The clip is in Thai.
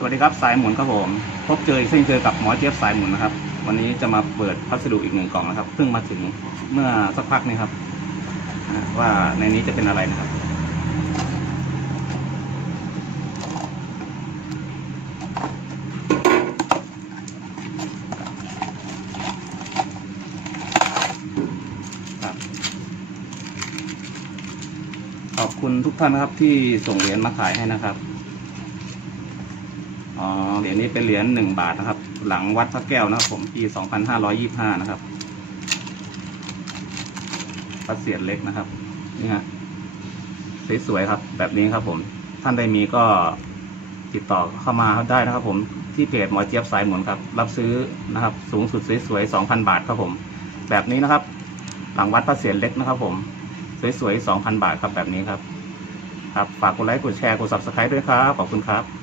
สวัสดีครับสายหมุนครับผมพบเจออีกเช่นเคยกับหมอเจี๊ยบสายหมุนนะครับ วันนี้จะมาเปิดพัสดุอีกหนึ่งกล่องนะครับเพิ่งมาถึงเมื่อสักพักนี้ครับว่าในนี้จะเป็นอะไรนะครับครับขอบคุณทุกท่านนะครับที่ส่งเหรียญมาขายให้นะครับ อ๋อเหรียญนี้เป็นเหรียญหนึ่งบาทนะครับ หลังวัดพระแก้วนะครับผมปีสองพันห้าร้อยี่ห้านะครับพระเศียรเล็กนะครับนี่ฮะสวยๆครับ แบบนี้ครับ ผม ท่านใดมีก็ติดต่อเข้ามาได้นะครับ ผมที่เพจหมอเจี๊ยบสายหมุนครับ รับซื้อนะครับ สูงสุดสวยๆสองพันบาทครับผม แบบนี้นะครับ หลังวัดพระเศียรเล็กนะครับ ผมสวยๆสองพันบาทครับแบบนี้ครับ ครับฝากกดไลค์กดแชร์กด subscribe ด้วยครับขอบคุณครับ